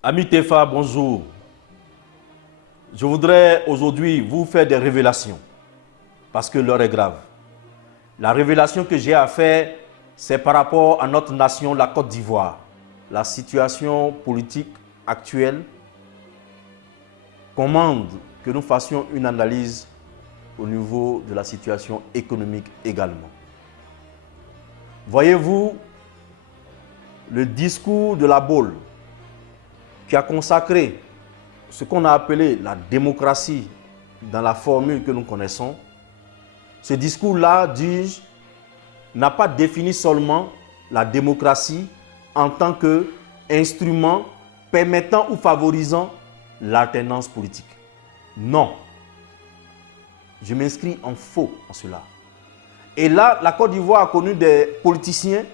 Ami Tefa, bonjour. Je voudrais aujourd'hui vous faire des révélations parce que l'heure est grave. La révélation que j'ai à faire, c'est par rapport à notre nation, la Côte d'Ivoire. La situation politique actuelle commande que nous fassions une analyse au niveau de la situation économique également. Voyez-vous, le discours de la Baule qui a consacré ce qu'on a appelé la démocratie dans la formule que nous connaissons, ce discours-là, dis-je, n'a pas défini seulement la démocratie en tant qu'instrument permettant ou favorisant l'alternance politique. Non. Je m'inscris en faux en cela. Et là, la Côte d'Ivoire a connu des politiciens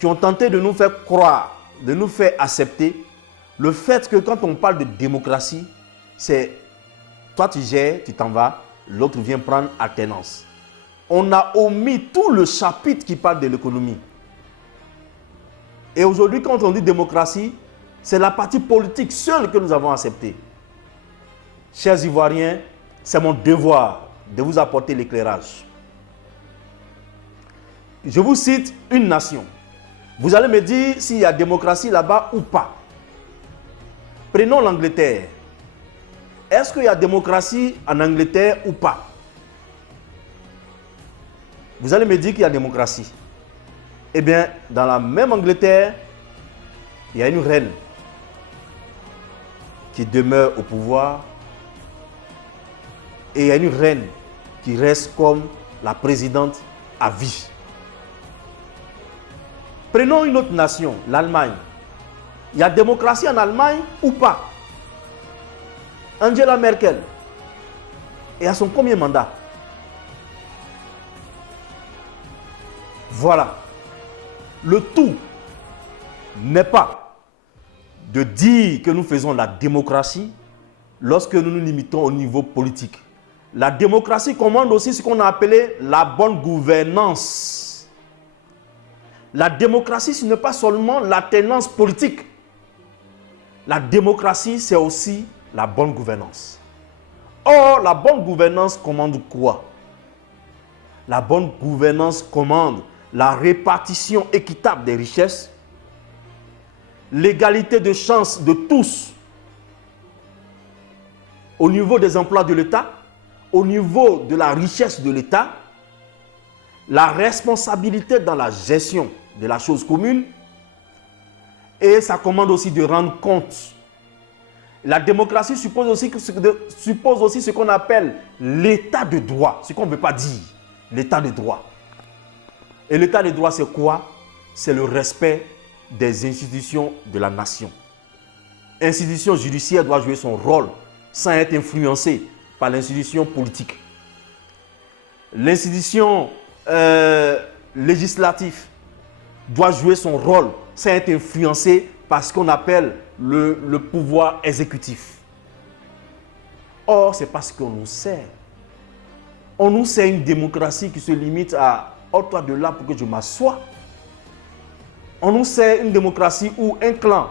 qui ont tenté de nous faire croire, de nous faire accepter le fait que quand on parle de démocratie, c'est toi tu gères, tu t'en vas, l'autre vient prendre alternance. On a omis tout le chapitre qui parle de l'économie. Et aujourd'hui, quand on dit démocratie, c'est la partie politique seule que nous avons acceptée. Chers Ivoiriens, c'est mon devoir de vous apporter l'éclairage. Je vous cite une nation. Vous allez me dire s'il y a démocratie là-bas ou pas. Prenons l'Angleterre. Est-ce qu'il y a démocratie en Angleterre ou pas? Vous allez me dire qu'il y a démocratie. Eh bien, dans la même Angleterre, il y a une reine qui demeure au pouvoir et il y a une reine qui reste comme la présidente à vie. Prenons une autre nation, l'Allemagne. Il y a démocratie en Allemagne ou pas? Angela Merkel. Et à son combien mandat? Voilà. Le tout n'est pas de dire que nous faisons la démocratie lorsque nous nous limitons au niveau politique. La démocratie commande aussi ce qu'on a appelé la bonne gouvernance. La démocratie, ce n'est pas seulement l'alternance politique. La démocratie, c'est aussi la bonne gouvernance. Or, la bonne gouvernance commande quoi? La bonne gouvernance commande la répartition équitable des richesses, l'égalité de chances de tous au niveau des emplois de l'État, au niveau de la richesse de l'État, la responsabilité dans la gestion de la chose commune, et ça commande aussi de rendre compte. La démocratie suppose aussi ce qu'on appelle l'état de droit, ce qu'on ne veut pas dire, l'état de droit. Et l'état de droit, c'est quoi? C'est le respect des institutions de la nation. L'institution judiciaire doit jouer son rôle sans être influencée par l'institution politique. L'institution législative doit jouer son rôle sans être influencée par ce qu'on appelle le pouvoir exécutif. Or, c'est parce qu'on nous sert. On nous sert une démocratie qui se limite à « oh, toi de là pour que je m'assoie ». On nous sert une démocratie où un clan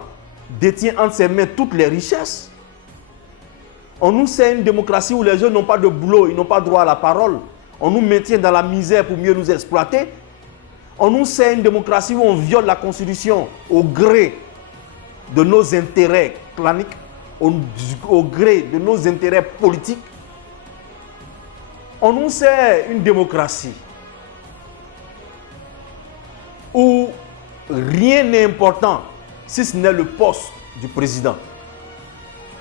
détient entre ses mains toutes les richesses. On nous sert une démocratie où les jeunes n'ont pas de boulot, ils n'ont pas droit à la parole. On nous maintient dans la misère pour mieux nous exploiter. On nous sert une démocratie où on viole la Constitution au gré de nos intérêts claniques, au gré de nos intérêts politiques. On nous sert une démocratie où rien n'est important si ce n'est le poste du président.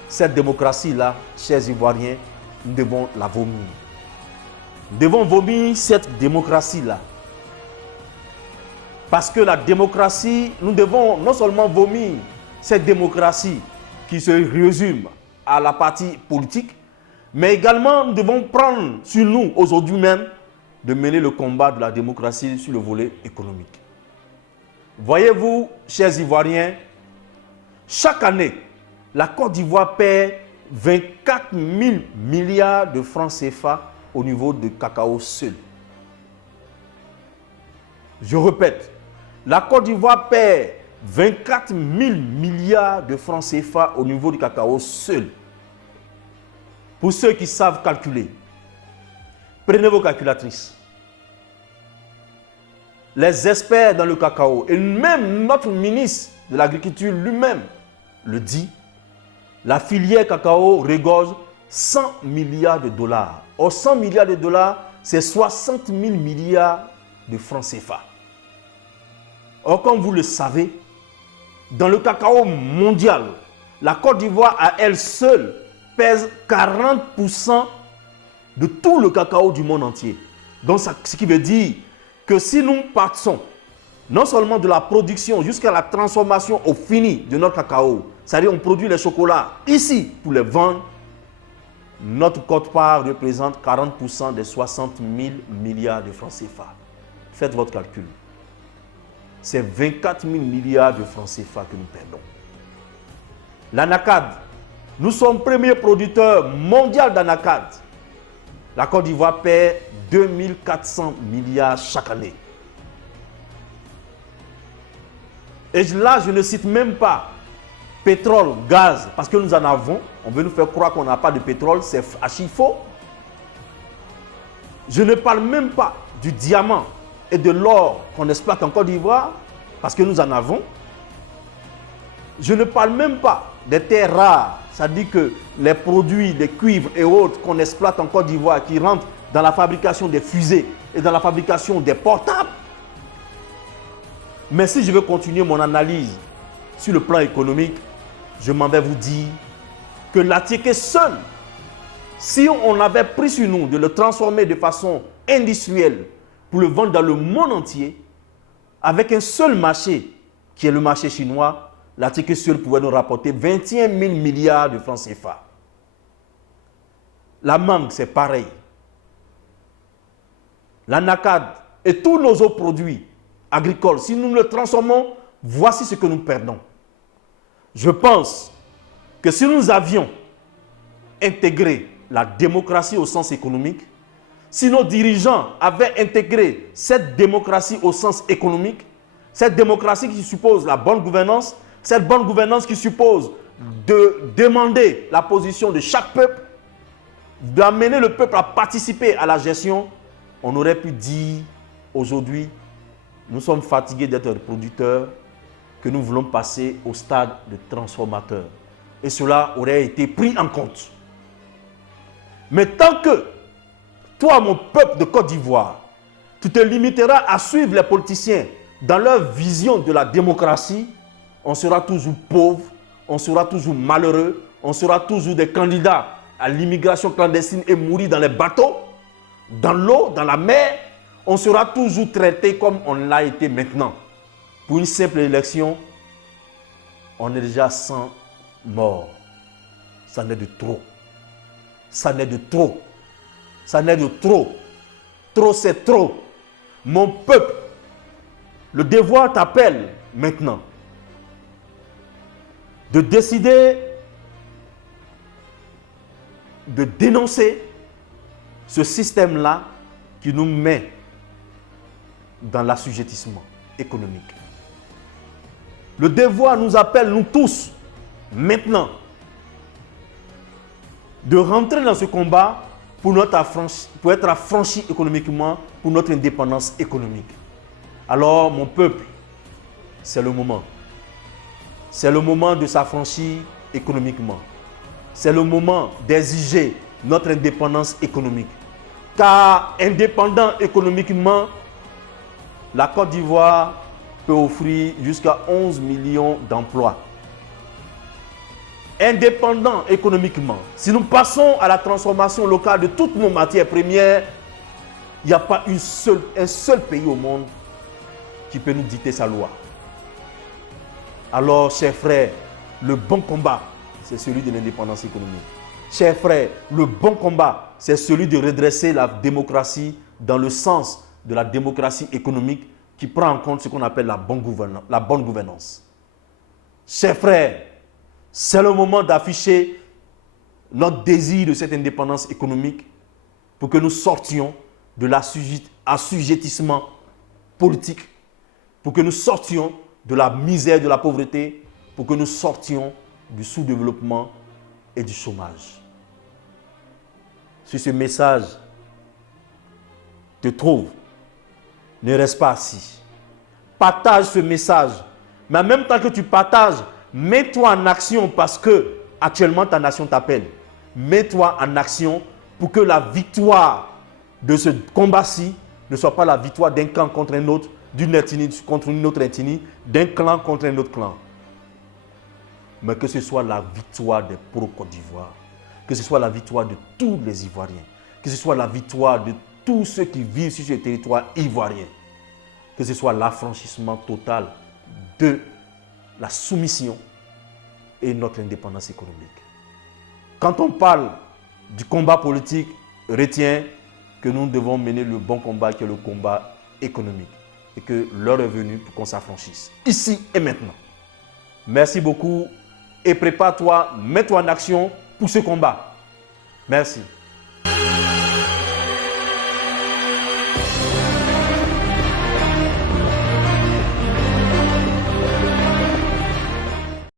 Cette démocratie-là, chers Ivoiriens, nous devons la vomir. Nous devons vomir cette démocratie-là. Parce que la démocratie, nous devons non seulement vomir cette démocratie qui se résume à la partie politique, mais également nous devons prendre sur nous aujourd'hui même de mener le combat de la démocratie sur le volet économique. Voyez-vous, chers Ivoiriens, chaque année, la Côte d'Ivoire perd 24 000 milliards de francs CFA au niveau de cacao seul. Je répète, la Côte d'Ivoire perd 24 000 milliards de francs CFA au niveau du cacao seul. Pour ceux qui savent calculer, prenez vos calculatrices. Les experts dans le cacao, et même notre ministre de l'Agriculture lui-même le dit, la filière cacao regorge 100 milliards de dollars. Or, 100 milliards de dollars, c'est 60 000 milliards de francs CFA. Or, comme vous le savez, dans le cacao mondial, la Côte d'Ivoire à elle seule pèse 40% de tout le cacao du monde entier. Donc, ce qui veut dire que si nous partons non seulement de la production jusqu'à la transformation au fini de notre cacao, c'est-à-dire on produit les chocolats ici pour les vendre, notre quote-part représente 40% des 60 000 milliards de francs CFA. Faites votre calcul. C'est 24 000 milliards de francs CFA que nous perdons. L'anacade, nous sommes premier producteur mondial d'anacade. La Côte d'Ivoire perd 2400 milliards chaque année. Et là, je ne cite même pas pétrole, gaz, parce que nous en avons. On veut nous faire croire qu'on n'a pas de pétrole, c'est archi faux. Je ne parle même pas du diamant et de l'or qu'on exploite en Côte d'Ivoire, parce que nous en avons. Je ne parle même pas des terres rares, c'est-à-dire que les produits, les cuivres et autres qu'on exploite en Côte d'Ivoire, qui rentrent dans la fabrication des fusées et dans la fabrication des portables. Mais si je veux continuer mon analyse sur le plan économique, je m'en vais vous dire que l'Atiké seul, si on avait pris sur nous de le transformer de façon industrielle pour le vendre dans le monde entier, avec un seul marché, qui est le marché chinois, l'Atiké seul pouvait nous rapporter 21 000 milliards de francs CFA. La mangue, c'est pareil. L'anacade et tous nos autres produits agricoles, si nous le transformons, voici ce que nous perdons. Je pense que si nous avions intégré la démocratie au sens économique, si nos dirigeants avaient intégré cette démocratie au sens économique, cette démocratie qui suppose la bonne gouvernance, cette bonne gouvernance qui suppose de demander la position de chaque peuple, d'amener le peuple à participer à la gestion, on aurait pu dire aujourd'hui, nous sommes fatigués d'être producteurs, que nous voulons passer au stade de transformateur. Et cela aurait été pris en compte. Mais tant que toi, mon peuple de Côte d'Ivoire, tu te limiteras à suivre les politiciens dans leur vision de la démocratie, on sera toujours pauvre, on sera toujours malheureux, on sera toujours des candidats à l'immigration clandestine et mourir dans les bateaux, dans l'eau, dans la mer. On sera toujours traité comme on l'a été maintenant. Pour une simple élection, on est déjà 100 morts. Ça n'est de trop. Ça n'est de trop. Ça n'est de trop. Trop, c'est trop. Mon peuple, le devoir t'appelle maintenant de décider de dénoncer ce système-là qui nous met dans l'assujettissement économique. Le devoir nous appelle, nous tous, maintenant, de rentrer dans ce combat pour être affranchis économiquement, pour notre indépendance économique. Alors, mon peuple, c'est le moment. C'est le moment de s'affranchir économiquement. C'est le moment d'exiger notre indépendance économique. Car indépendant économiquement, la Côte d'Ivoire peut offrir jusqu'à 11 millions d'emplois. Indépendant économiquement, si nous passons à la transformation locale de toutes nos matières premières, il n'y a pas un seul pays au monde qui peut nous dicter sa loi. Alors, chers frères, le bon combat, c'est celui de l'indépendance économique. Chers frères, le bon combat, c'est celui de redresser la démocratie dans le sens de la démocratie économique qui prend en compte ce qu'on appelle la bonne gouvernance. Chers frères, c'est le moment d'afficher notre désir de cette indépendance économique pour que nous sortions de l'assujettissement politique, pour que nous sortions de la misère, de la pauvreté, pour que nous sortions du sous-développement et du chômage. Si ce message te trouve, ne reste pas assis. Partage ce message. Mais en même temps que tu partages, mets-toi en action parce que actuellement ta nation t'appelle. Mets-toi en action pour que la victoire de ce combat-ci ne soit pas la victoire d'un camp contre un autre, d'une ethnie contre une autre ethnie, d'un clan contre un autre clan. Mais que ce soit la victoire des pro-Côte d'Ivoire, que ce soit la victoire de tous les Ivoiriens, que ce soit la victoire de tous ceux qui vivent sur ce territoire ivoirien, que ce soit l'affranchissement total de la soumission et notre indépendance économique. Quand on parle du combat politique, retiens que nous devons mener le bon combat qui est le combat économique et que l'heure est venue pour qu'on s'affranchisse, ici et maintenant. Merci beaucoup et prépare-toi, mets-toi en action pour ce combat. Merci.